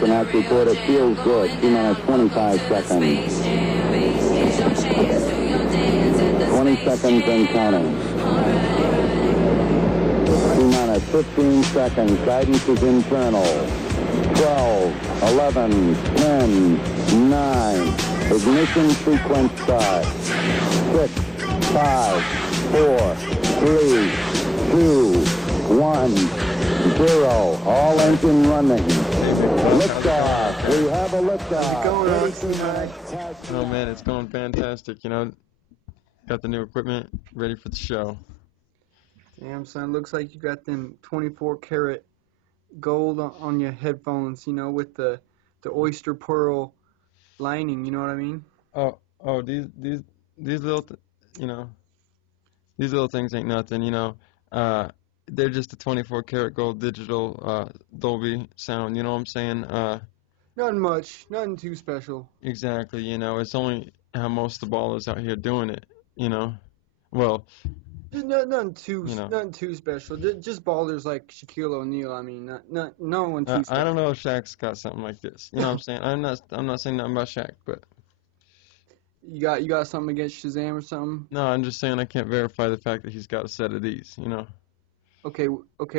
astronauts report it feels good. T minus 25 seconds. 20 seconds and counting. T minus 15 seconds. Guidance is internal. 12, 11, 10, 9. Ignition sequence start. 6, 5, 4, 3, 2, 1, 0. All engine running. Liftoff. We have a liftoff. Oh man, it's going fantastic. You know, got the new equipment ready for the show. Damn, son, looks like you got them 24 karat gold on your headphones, you know, with the oyster pearl lining, you know what I mean? These little, these little things ain't nothing, you know. They're just a 24 karat gold digital Dolby sound, you know what I'm saying? Nothing much, nothing too special. Exactly, you know, it's only how most of the ballers out here doing it, you know. Well, just nothing too special. Just ballers like Shaquille O'Neal. I mean, no one too special. I don't know if Shaq's got something like this. You know what I'm saying? I'm not saying nothing about Shaq, but you got something against Shazam or something? No, I'm just saying I can't verify the fact that he's got a set of these. You know. Okay.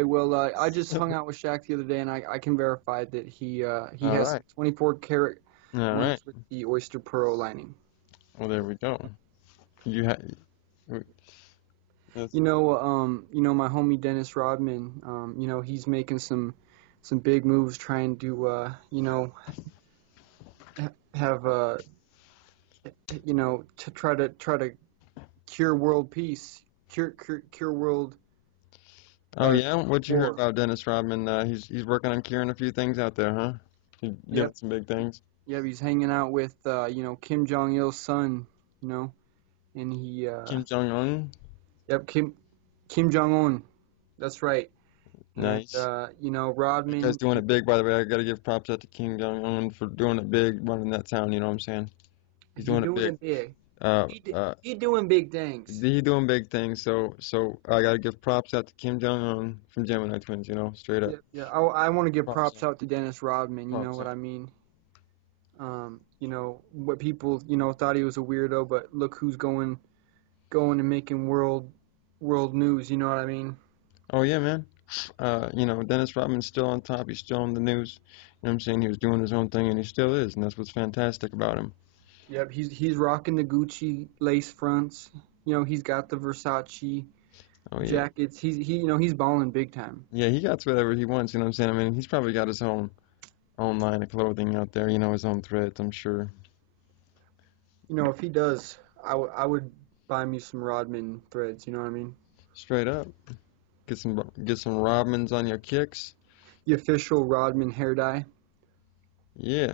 Well, I just hung out with Shaq the other day, and I can verify that he has 24 karat with the oyster pearl lining. Well, there we go. You my homie Dennis Rodman, he's making some big moves trying to, have, to try to cure world peace, cure world. Oh yeah, what you heard about Dennis Rodman? He's working on curing a few things out there, huh? He got some big things. Yeah, he's hanging out with, Kim Jong-il's son, and he. Kim Jong-un. Yep, Kim Jong-un. That's right. Nice. And, Rodman. You guys doing it big, by the way. I got to give props out to Kim Jong-un for doing it big, running that town. You know what I'm saying? He's doing it big. He's doing big things. He's doing big things. So I got to give props out to Kim Jong-un from Gemini Twins. You know, straight up. Yeah. I want to give props out to Dennis Rodman. You know what I mean? What people thought he was a weirdo, but look who's going and making world news, you know what I mean? Oh yeah, man. Dennis Rodman's still on top. He's still in the news. You know what I'm saying? He was doing his own thing, and he still is, and that's what's fantastic about him. Yep, he's rocking the Gucci lace fronts. He's got the Versace jackets. He's balling big time. Yeah, he got whatever he wants. You know what I'm saying? I mean, he's probably got his own line of clothing out there. His own threads, I'm sure. If he does, I would buy me some Rodman threads, you know what I mean? Straight up. Get some Rodmans on your kicks. The official Rodman hair dye. Yeah.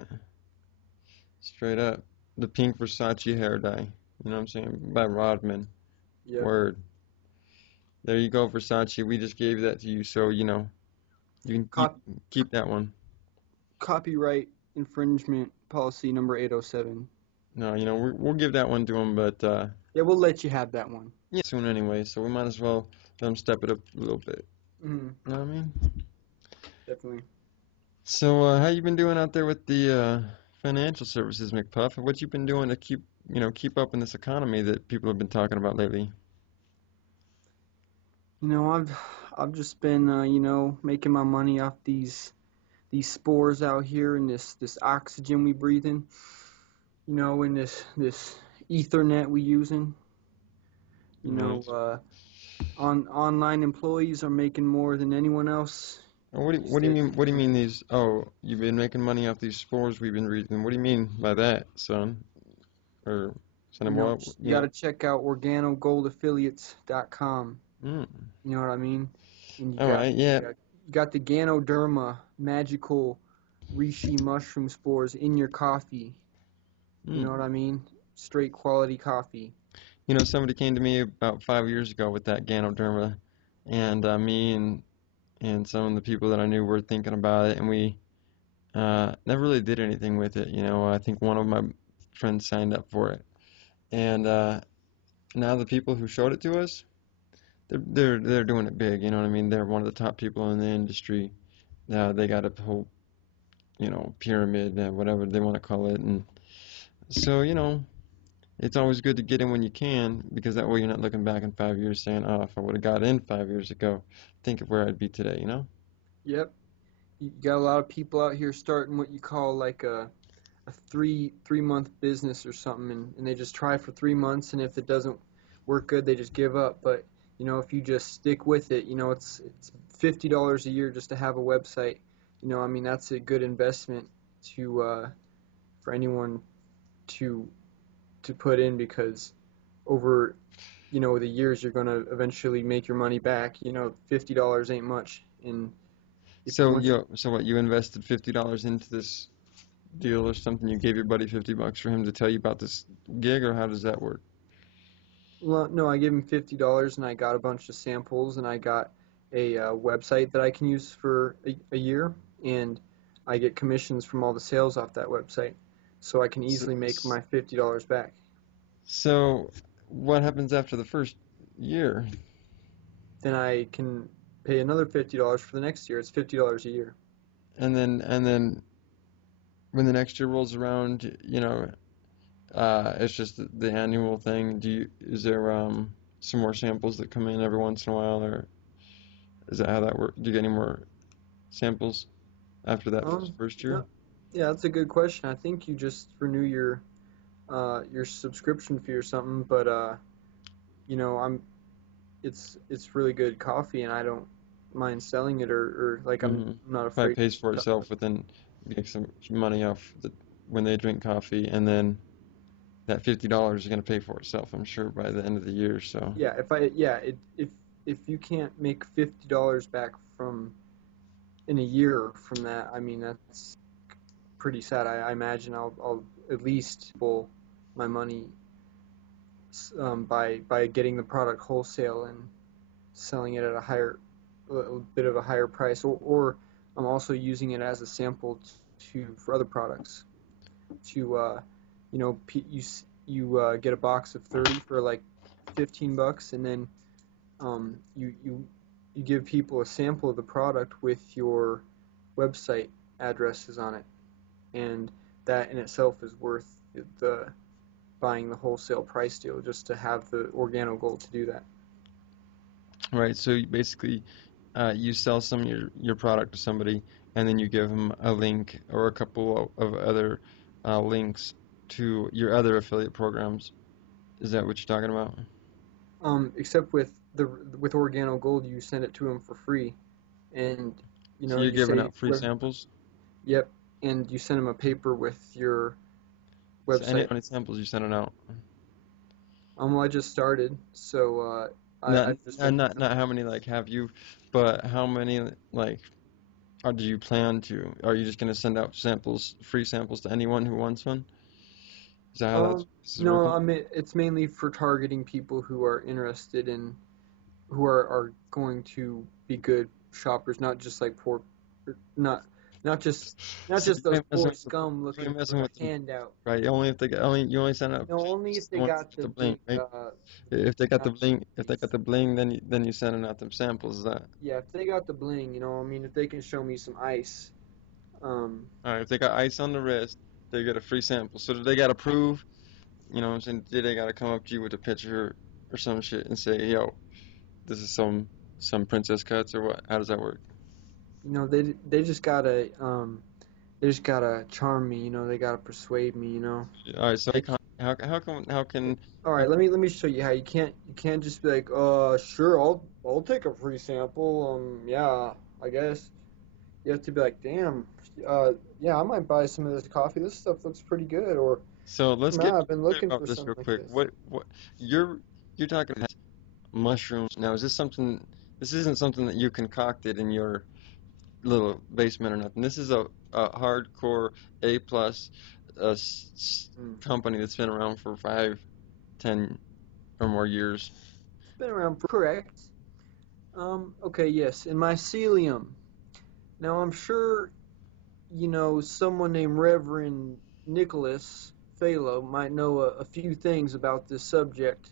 Straight up. The pink Versace hair dye. You know what I'm saying? By Rodman. Yep. Word. There you go, Versace. We just gave that to you, so, you can keep that one. Copyright infringement policy number 807. No, we'll give that one to him, but... yeah, we'll let you have that one. Yeah, soon anyway, so we might as well let him step it up a little bit. Mm-hmm. You know what I mean? Definitely. So, how you been doing out there with the financial services, McPuff? What you been doing to keep up in this economy that people have been talking about lately? I've just been, making my money off these spores out here and this oxygen we breathe in. In this Ethernet we using. Online employees are making more than anyone else. What do you mean? What do you mean these? Oh, you've been making money off these spores we've been reading. What do you mean by that, son? Or son? You got to check out organogoldaffiliates.com. You know what I mean? And you got the Ganoderma magical reishi mushroom spores in your coffee. You know what I mean? Straight quality coffee. Somebody came to me about 5 years ago with that Ganoderma, and me and some of the people that I knew were thinking about it, and we never really did anything with it. I think one of my friends signed up for it, and now the people who showed it to us, they're doing it big. You know what I mean? They're one of the top people in the industry. They got a whole pyramid, whatever they want to call it. And so, it's always good to get in when you can, because that way you're not looking back in 5 years saying, oh, if I would have got in 5 years ago, think of where I'd be today. Yep. You got a lot of people out here starting what you call like a three-month business or something, and they just try for 3 months, and if it doesn't work good, they just give up. But if you just stick with it, it's $50 a year just to have a website. That's a good investment to for anyone to put in, because over the years you're going to eventually make your money back. $50 ain't much. And so what, you invested $50 into this deal or something? You gave your buddy $50 for him to tell you about this gig, or how does that work? Well, no, I gave him $50 and I got a bunch of samples, and I got a website that I can use for a year, and I get commissions from all the sales off that website, so I can easily make my $50 back. So what happens after the first year? Then I can pay another $50 for the next year. It's $50 a year. And then when the next year rolls around, it's just the annual thing. Is there some more samples that come in every once in a while, or is that how that works? Do you get any more samples after that first year? Yeah, that's a good question. I think you just renew your subscription fee or something, but it's really good coffee, and I don't mind selling it, or like I'm not afraid. Probably pays for itself, but then you get some money off when they drink coffee, and then that $50 is going to pay for itself, I'm sure, by the end of the year. So yeah, if you can't make $50 back from in a year from that, that's pretty sad. I imagine I'll at least pull my money by getting the product wholesale and selling it at a bit of a higher price, or I'm also using it as a sample for other products. You get a box of 30 for like $15, and then you give people a sample of the product with your website addresses on it, and that in itself is worth buying the wholesale price deal, just to have the organo gold to do that. Right. So basically, you sell some of your product to somebody, and then you give them a link or a couple of other links to your other affiliate programs. Is that what you're talking about? Except with organo gold, you send it to them for free, and so you're giving out free samples. Yep, and you send them a paper with your website. So how many samples you sending out? Well, I just started, so not how many have you, but how many or do you plan to? Are you just going to send out free samples to anyone who wants one? Is that how that's No, it's mainly for targeting people who are interested in, who are going to be good shoppers, not just like poor, not just those poor scum looking for a handout. Right. You only send out. No, only if they got the bling. Right? If they got the bling, then you sending out them samples. Is that? Yeah, if they got the bling, if they can show me some ice. All right. If they got ice on the wrist, they get a free sample. So do they got to prove? What I'm saying? Did they got to come up to you with a picture or some shit and say, "Yo, this is some princess cuts," or what? How does that work? They just gotta charm me. They gotta persuade me. All right. So how can? All right. Let me show you how you can't just be like, sure, I'll take a free sample. Yeah, I guess. You have to be like, damn, yeah, I might buy some of this coffee. This stuff looks pretty good. Or so let's I've been looking for this something real quick. Like this. What you're talking about mushrooms now? Is this something? This isn't something that you concocted in your little basement or nothing. This is a hardcore A+ company that's been around for 5, 10 or more years. It's been around, correct. Okay, yes, in mycelium. Now, I'm sure, someone named Reverend Nicholas Phalo might know a few things about this subject.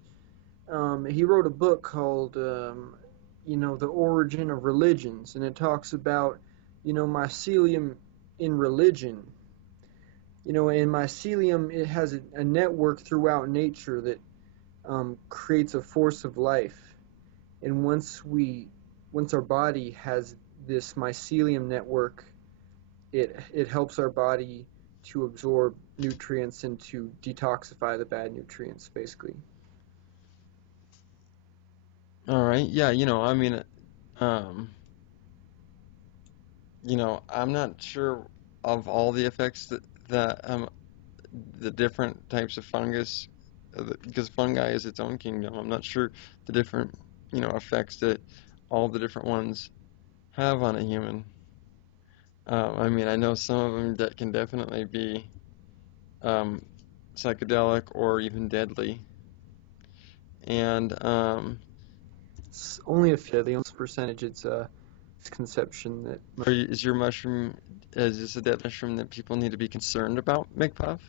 He wrote a book called, The Origin of Religions, and it talks about, mycelium in religion. In mycelium, it has a network throughout nature that creates a force of life. And once our body has this mycelium network, it helps our body to absorb nutrients and to detoxify the bad nutrients, basically. All right. Yeah. I mean, I'm not sure of all the effects that the different types of fungus, because fungi is its own kingdom. I'm not sure the different, effects that all the different ones have on a human. I mean, I know some of them that can definitely be psychedelic or even deadly. And it's only a few, the percentage. It's a misconception that. Is your mushroom, is this a dead mushroom that people need to be concerned about, McPuff?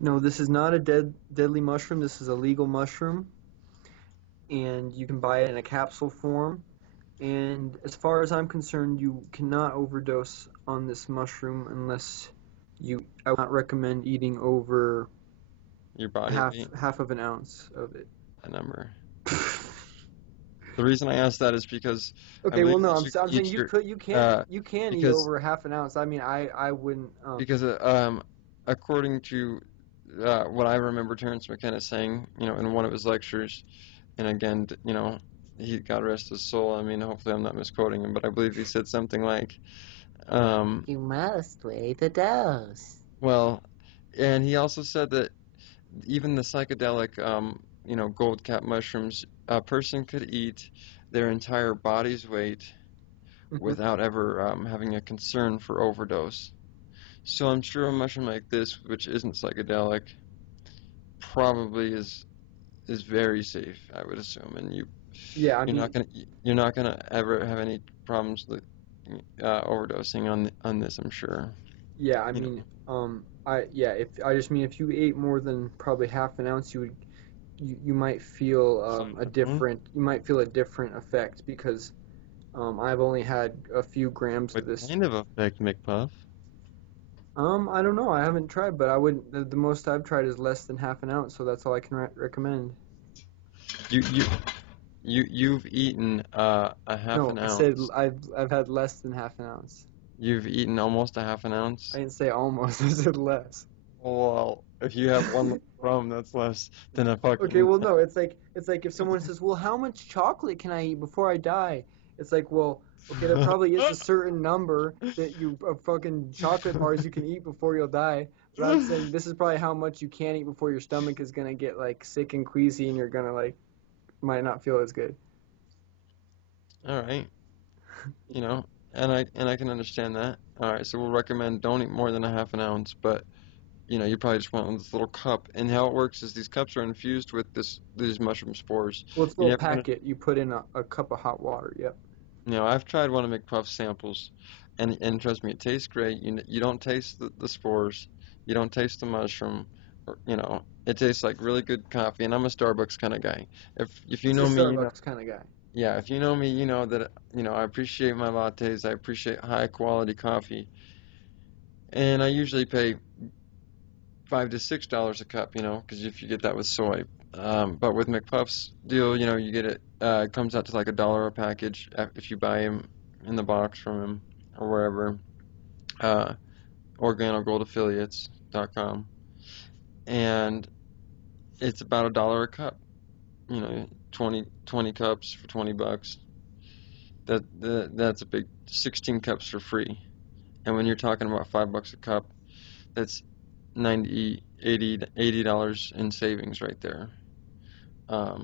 No, this is not a deadly mushroom. This is a legal mushroom, and you can buy it in a capsule form. And as far as I'm concerned, you cannot overdose on this mushroom unless I would not recommend eating over your body half of an ounce of it. A number. The reason I asked that is because okay, well, no, I'm saying you can eat over half an ounce. I mean, I wouldn't. Because according to what I remember Terrence McKenna saying, in one of his lectures, and again, he, God rest his soul. I mean, hopefully I'm not misquoting him, but I believe he said something like, you must weigh the dose. Well, and he also said that even the psychedelic, gold cap mushrooms, a person could eat their entire body's weight without ever having a concern for overdose. So I'm sure a mushroom like this, which isn't psychedelic, probably is very safe, I would assume, and you're not gonna ever have any problems with overdosing on this, I'm sure. Yeah, I mean, if you ate more than probably half an ounce, you might feel a different effect, because I've only had a few grams of this. What kind of effect, McPuff? I don't know. I haven't tried, but I wouldn't. The most I've tried is less than half an ounce, so that's all I can recommend. You've eaten a half an ounce. No, I said I've had less than half an ounce. You've eaten almost a half an ounce? I didn't say almost. I said less. Well, if you have one rum, that's less than a fucking. Okay, well, no, it's like if someone says, "Well, how much chocolate can I eat before I die?" It's like, well, okay, there probably is a certain number of fucking chocolate bars you can eat before you'll die. But I'm saying this is probably how much you can eat before your stomach is gonna get like sick and queasy, and you're gonna might not feel as good. All right, and I can understand that. All right, so we'll recommend don't eat more than a half an ounce, but you probably just want this little cup. And how it works is these cups are infused with these mushroom spores. Well, it's a little packet. You put in a cup of hot water. Yep. I've tried one of McPuff's samples, and trust me, it tastes great. You don't taste the spores, you don't taste the mushroom, it tastes like really good coffee. And I'm a Starbucks kind of guy. If you know me, Starbucks kind of guy. Yeah, if you know me, you know that I appreciate my lattes. I appreciate high quality coffee, and I usually pay $5 to $6 a cup, because if you get that with soy. But with McPuff's deal, you get it. It comes out to like $1 a package if you buy him in the box from him or wherever. OrganoGoldAffiliates.com, and it's about $1 a cup. 20 cups for $20. That's a big 16 cups for free. And when you're talking about $5 a cup, that's $80 in savings right there, off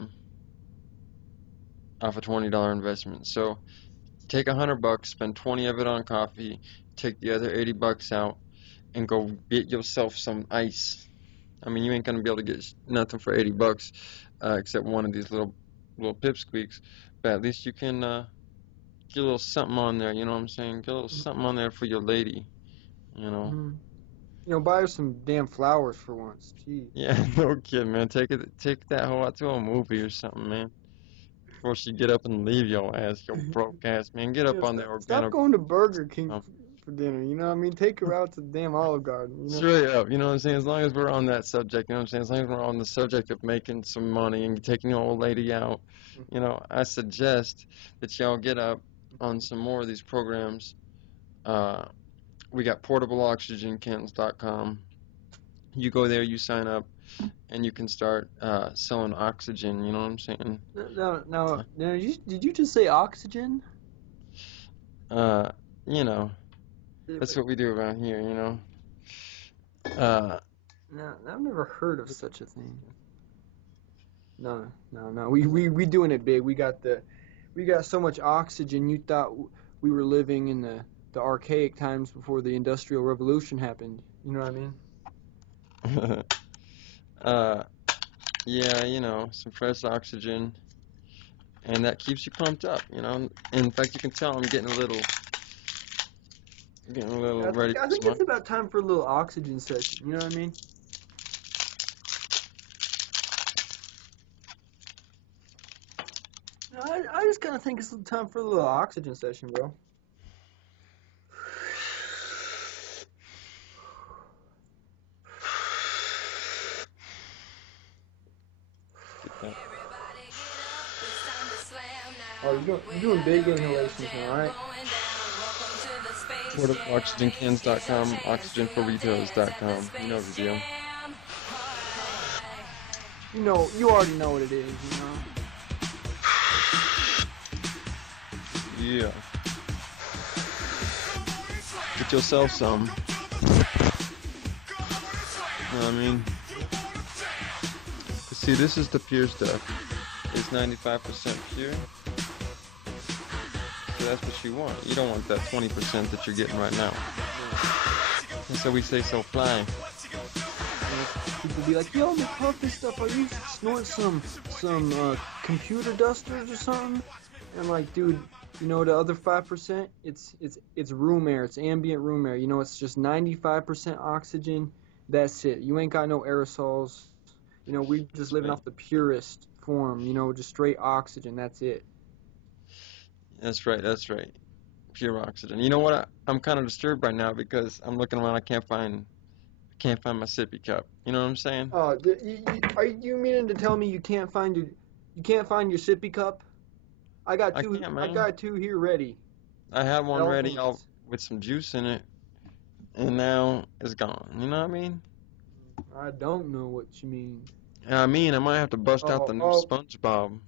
a $20 investment. So take $100, spend 20 of it on coffee, take the other $80 out, and go get yourself some ice. I mean, you ain't gonna be able to get nothing for $80, except one of these little pipsqueaks. But at least you can get a little something on there. You know what I'm saying? Get a little something on there for your lady. Mm-hmm. Buy her some damn flowers for once. Jeez. Yeah, no kidding, man. Take that hoe out to a movie or something, man. Before she get up and leave your ass, your broke ass, man. Get up on the organic. Stop going to Burger King for dinner. You know what I mean? Take her out to the damn Olive Garden. You know? Straight up, you know what I'm saying? As long as we're on that subject, you know what I'm saying? As long as we're on the subject of making some money and taking your old lady out, you know, I suggest that y'all get up on some more of these programs. We got portableoxygencans.com. You go there, you sign up, and you can start selling oxygen. You know what I'm saying? No. Did you just say oxygen? You know, that's what we do around here. You know. No, I've never heard of such a thing. No. We doing it big. We got so much oxygen. You thought we were living in the archaic times before the Industrial Revolution happened. You know what I mean? Yeah, you know, some fresh oxygen, and that keeps you pumped up, you know. In fact, you can tell I'm getting a little ready. I think it's about time for a little oxygen session. You know what I mean? I just kind of think it's time for a little oxygen session, bro. Oh, you're doing big inhalations now, right? PortableOxygenCans.com, OxygenForRetailers.com. You know the deal. You already know what it is, you know. Yeah. Get yourself some. You know what I mean? See, this is the pure stuff. It's 95% pure. So that's what you want. You don't want that 20% that you're getting right now. And so we say so fly. People be like, yo, McPuff, this stuff, are you snorting some computer dusters or something? And I'm like, dude, you know the other 5%? It's room air. It's ambient room air. You know, it's just 95% oxygen. That's it. You ain't got no aerosols. You know, we just living off the purest form. You know, just straight oxygen. That's it. That's right. Pure oxygen. You know what? I'm kind of disturbed right now because I'm looking around. I can't find my sippy cup. You know what I'm saying? Oh, are you meaning to tell me you can't find your sippy cup? I got two here ready. I have one ready all with some juice in it, and now it's gone. You know what I mean? I don't know what you mean. I mean, I might have to bust out the new SpongeBob.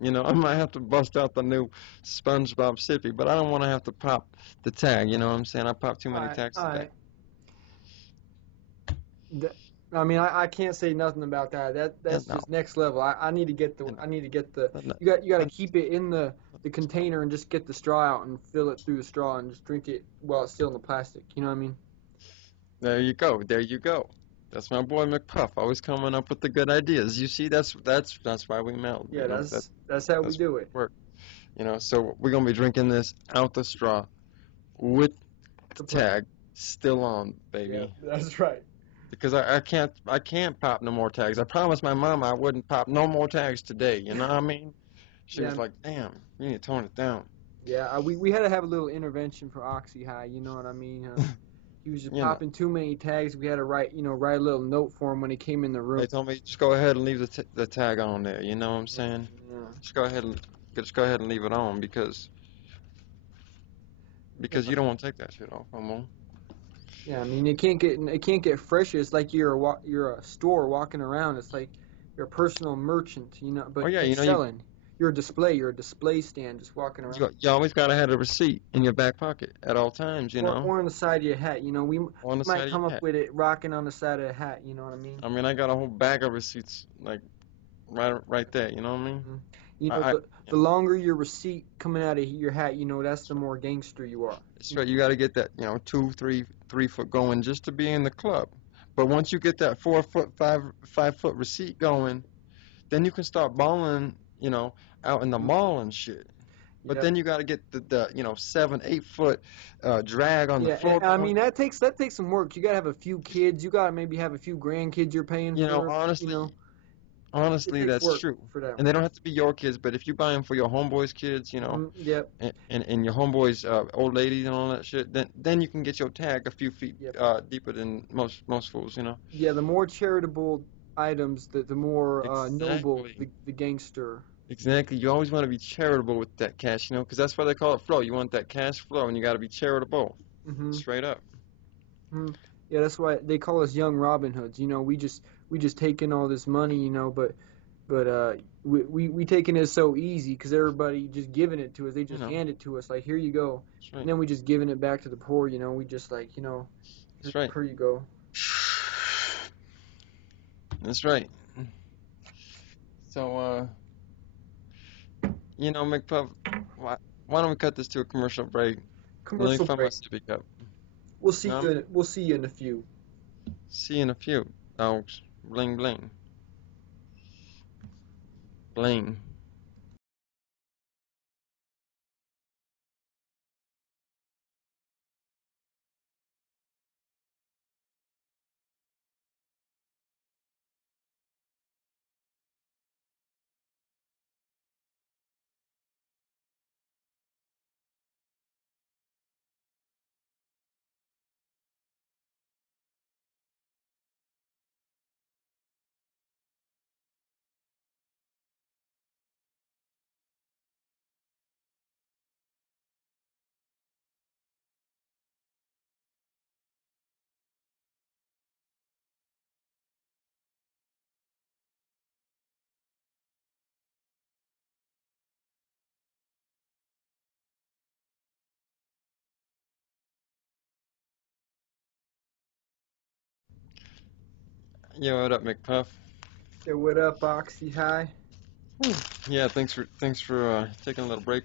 You know, I might have to bust out the new SpongeBob Sippy, but I don't want to have to pop the tag. You know what I'm saying? I popped too many tags today. I mean, I can't say nothing about that. That's just next level. I need to get the. You got to keep it in the container and just get the straw out and fill it through the straw and just drink it while it's still in the plastic. You know what I mean? There you go. That's my boy McPuff, always coming up with the good ideas. You see, that's why we melt. Yeah, that's how we do it. Work. You know, so we're gonna be drinking this out the straw with the tag still on, baby. Yeah, that's right. Because I can't pop no more tags. I promised my mama I wouldn't pop no more tags today. You know what I mean? She was like, "Damn, you need to tone it down." Yeah, we had to have a little intervention for Oxy High. You know what I mean? He was just popping too many tags. We had to write a little note for him when he came in the room. They told me just go ahead and leave the tag on there. You know what I'm saying? Yeah. Just go ahead and leave it on because you don't want to take that shit off no more. Yeah, I mean it can't get fresher. It's like you're a store walking around. It's like you're a personal merchant, you know. But selling. You're a display stand just walking around. You always got to have a receipt in your back pocket at all times, you know. Or on the side of your hat, you know. We might come up with it rocking on the side of the hat, you know what I mean? I mean, I got a whole bag of receipts, like, right there, you know what I mean? Mm-hmm. You know, the longer your receipt coming out of your hat, you know, that's the more gangster you are. That's right. You got to get that, 2, 3 foot going just to be in the club. But once you get that 4 foot, 5 foot receipt going, then you can start balling, out in the mall and shit. But then you got to get the 7, 8 foot drag on the floor. I mean that takes some work. You got to have a few kids. You got to maybe have a few grandkids you're paying for. Honestly, Honestly, that's true. And they don't have to be your kids, but if you buy them for your homeboys' kids, you know, yep. and your homeboys' old ladies and all that shit, then you can get your tag a few feet deeper than most fools, you know. Yeah, the more charitable items, the more noble the gangster. Exactly. You always want to be charitable with that cash, you know, because that's why they call it flow. You want that cash flow, and you got to be charitable. Straight up. Yeah, that's why they call us young Robin Hoods. You know, we just take in all this money, you know, but we taking it so easy because everybody just giving it to us. They just hand it to us like, here you go. Right. And then we just giving it back to the poor, you know. We just like, you know, that's right. Here you go. That's right. So, you know, McPuff, why don't we cut this to a commercial break? Commercial break. My Sippy cup. We'll see you in a few. See you in a few, dogs. Bling bling. Bling. Yo, what up, McPuff? Yo, what up, Oxy High? Yeah, thanks for taking a little break.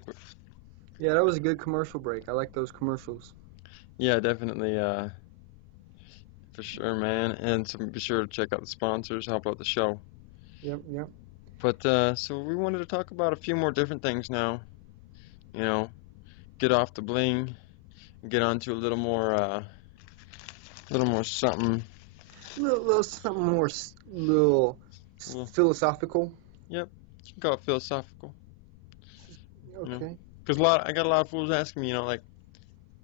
Yeah, that was a good commercial break. I like those commercials. Yeah, definitely, for sure, man. And so be sure to check out the sponsors, help out the show. Yep. But so we wanted to talk about a few more different things now. You know, get off the bling, get onto a little more something. Little something more, little philosophical. Yep, you can call it philosophical. Okay. You know? Because I got a lot of fools asking me, you know, like,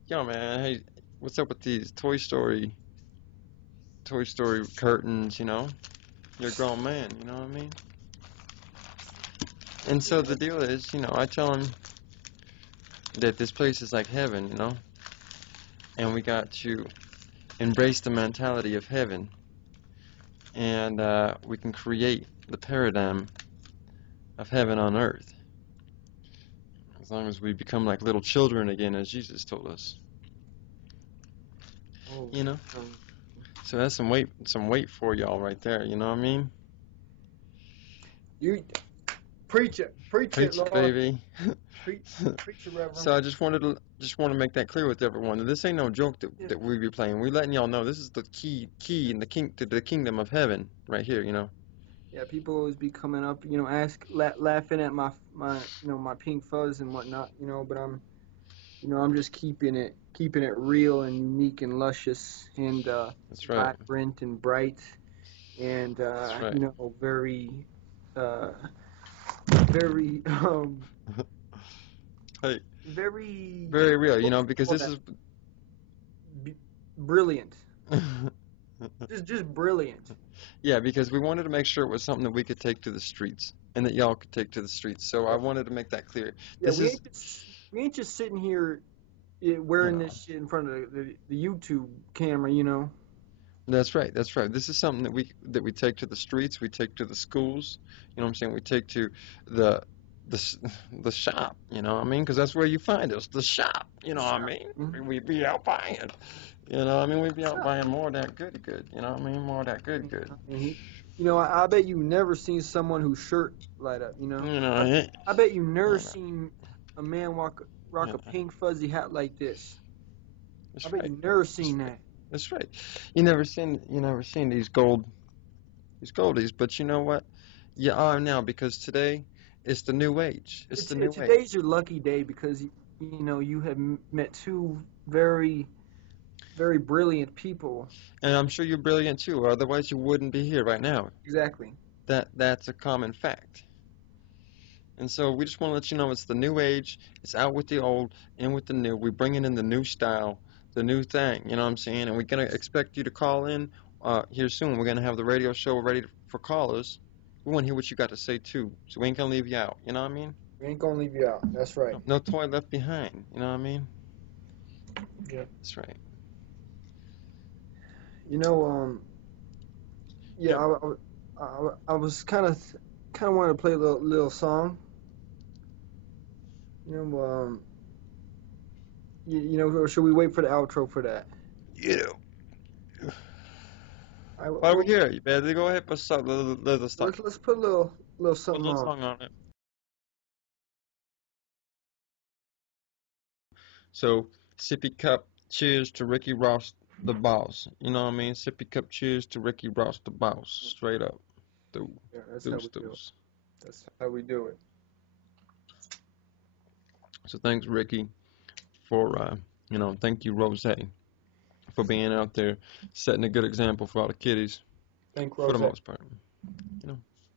yo, man, hey, what's up with these Toy Story curtains? You know, you're a grown man. You know what I mean? And so the deal is, you know, I tell them that this place is like heaven, you know, and we got to embrace the mentality of heaven, and we can create the paradigm of heaven on earth as long as we become like little children again, as Jesus told us. You know, so that's some weight for y'all right there. You know what I mean? You preach it, Lord. Baby. Preach it, Reverend. So I just want to make that clear with everyone. This ain't no joke that we be playing. We letting y'all know this is the key in to the kingdom of heaven right here. You know. Yeah, people always be coming up, you know, laughing at my you know, my pink fuzz and whatnot, you know, but I'm just keeping it real and unique and luscious and That's right. vibrant and bright and right. you know, very hey, very real, you know, because this is brilliant. just brilliant. Yeah, because we wanted to make sure it was something that we could take to the streets and that y'all could take to the streets. So I wanted to make that clear. Yeah, we ain't just sitting here wearing this shit in front of the YouTube camera, you know. That's right. This is something that we take to the streets, we take to the schools. You know what I'm saying? We take to the shop. You know what I mean? Because that's where you find us, the shop. You know what I mean? Mm-hmm. We be out buying. You know what I mean? We be out buying more of that good. You know what I mean? More of that good. You know, I bet you never seen someone whose shirt light up. You know. I bet you never seen a man rock a pink fuzzy hat like this. That's I bet you never seen that. That's right. You never seen these goldies, but you know what? You are now, because today it's the new age. It's the new age. Today's your lucky day because you know you have met two very, very brilliant people. And I'm sure you're brilliant too, otherwise you wouldn't be here right now. Exactly. that's a common fact. And so we just want to let you know it's the new age. It's out with the old, in with the new. We're bringing in the new style, the new thing. You know what I'm saying? And we're going to expect you to call in here soon. We're going to have the radio show ready for callers. We want to hear what you got to say, too. So we ain't going to leave you out. You know what I mean? We ain't going to leave you out. That's right. No toy left behind. You know what I mean? Yeah. That's right. You know, yeah, I was kind of wanted to play a little song. You know, or should we wait for the outro for that? Yeah. While we're here, you better go ahead and start. Let's put a little something on. Song on it. So, Sippy Cup, cheers to Ricky Ross, the boss. You know what I mean? Sippy Cup, cheers to Ricky Ross, the boss. Straight up. Yeah, that's how we do it. That's how we do it. So thanks, Ricky, for, thank you, Rose, for being out there, setting a good example for all the kiddies. Thank Rose. For the most part.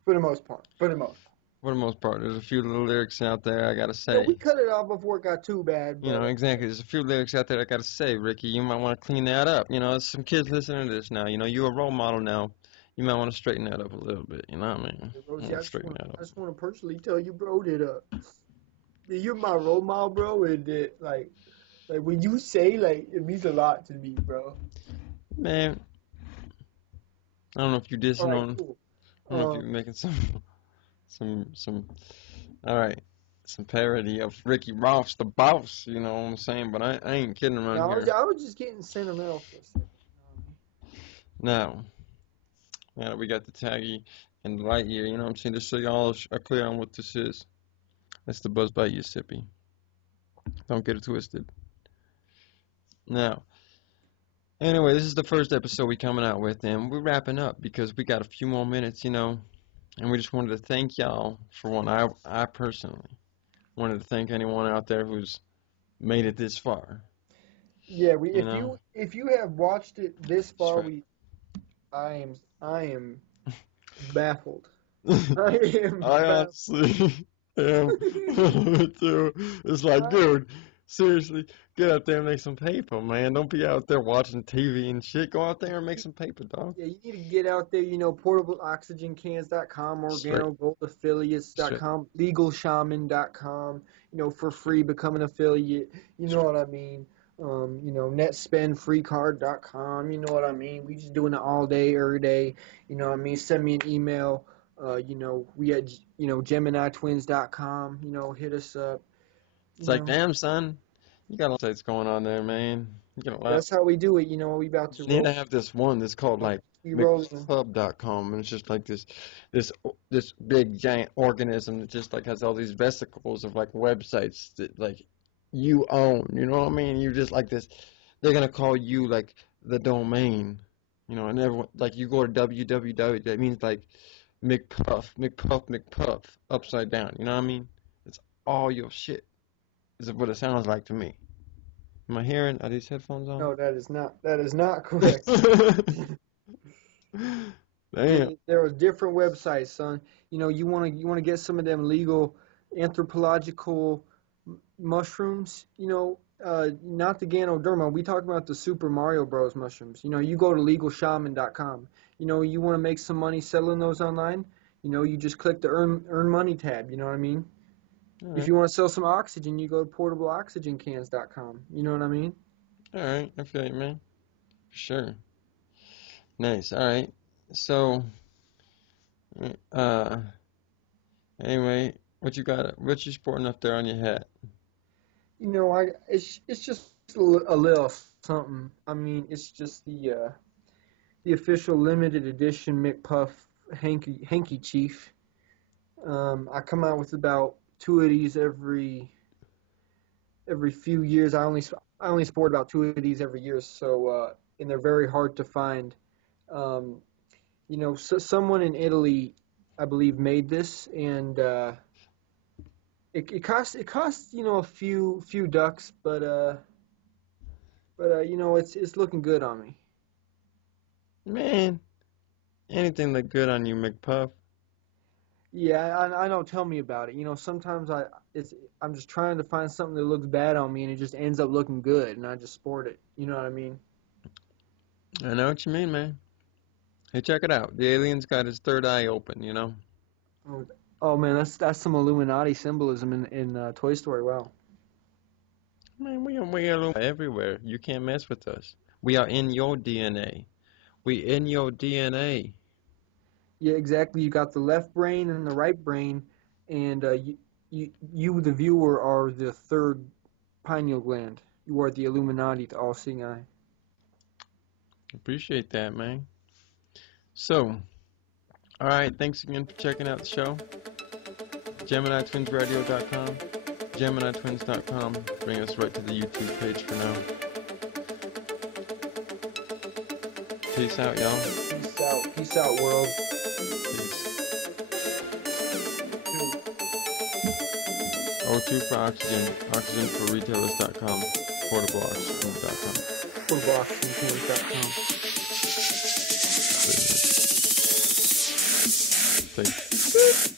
For the most part. For the most part. There's a few little lyrics out there I gotta say. Yeah, we cut it off before it got too bad. But... exactly. There's a few lyrics out there I gotta say, Ricky. You might want to clean that up. There's some kids listening to this now. You're a role model now. You might want to straighten that up a little bit. You know what I mean? Hey, Rosie, I just want to personally tell you, bro, that you're my role model, bro, and that like when you say it means a lot to me, bro. Man, I don't know if you're dissing on. Cool. I don't know if you're making all right, some parody of Ricky Ross, the boss. You know what I'm saying? But I ain't kidding around here. I was just getting sentimental for a second. Now that we got the Taggy and the Lightyear, you know what I'm saying? Just so y'all are clear on what this is. That's the Buzz Lightyear Sippy. Don't get it twisted. Now, anyway, this is the first episode we coming out with, and we're wrapping up because we got a few more minutes, and we just wanted to thank y'all for one. I personally wanted to thank anyone out there who's made it this far. Yeah, if you have watched it this far, right. I am baffled. I honestly am too. It's like, dude, seriously, get out there and make some paper, man. Don't be out there watching TV and shit. Go out there and make some paper, dog. Yeah, you need to get out there, portableoxygencans.com, organogoaldaffiliates.com, legalshaman.com, for free, become an affiliate, you know what I mean? netspendfreecard.com, you know what I mean? We just doing it all day, every day, you know what I mean? Send me an email, we at, GemInEyeTwins.com, hit us up. It's like, damn, son, you got a lot of sites going on there, man. You got a lot. That's how we do it, we about to roll. Need to have this one that's called, McClub.com, and it's just like this big, giant organism that just, has all these vesicles of, websites that, you own, you know what I mean? You're just like this, they're going to call you, the domain, and everyone, you go to www, that means, McPuff, upside down, you know what I mean? It's all your shit, is what it sounds like to me. Am I hearing, are these headphones on? No, that is not correct. Damn. There are different websites, son. You want to get some of them legal anthropological mushrooms, not the Ganoderma. We talk about the Super Mario Bros. Mushrooms. You go to legalshaman.com. You want to make some money selling those online, you just click the earn money tab, you know what I mean? Right. If you want to sell some oxygen, you go to portableoxygencans.com. You know what I mean? All right, I feel you, man. For sure. Nice. All right. So, anyway, what you got? What you sporting up there on your hat? It's just a little something. I mean, it's just the official limited edition McPuff hanky chief. I come out with about 2 of these every few years. I only sport about 2 of these every year. So and they're very hard to find. So someone in Italy, I believe, made this, and it costs a few ducks, but it's looking good on me. Man, anything look good on you, McPuff? Yeah, I know. Tell me about it. You know, sometimes I'm just trying to find something that looks bad on me, and it just ends up looking good, and I just sport it. You know what I mean? I know what you mean, man. Hey, check it out. The alien's got his third eye open, you know? Oh man, that's some Illuminati symbolism in Toy Story. Wow. Man, we are everywhere. You can't mess with us. We are in your DNA. We in your DNA. Yeah, exactly. You got the left brain and the right brain, and you, the viewer, are the third pineal gland. You are the Illuminati, the all-seeing eye. Appreciate that, man. So, all right. Thanks again for checking out the show. GemInEyeTwinsRadio.com, GemInEyeTwins.com. Bring us right to the YouTube page for now. Peace out, y'all. Peace out. Peace out, world. Peace. O2 for oxygen. Oxygen for retailers.com. PortableOxygen.com. PortableOxygenTools.com. Thanks.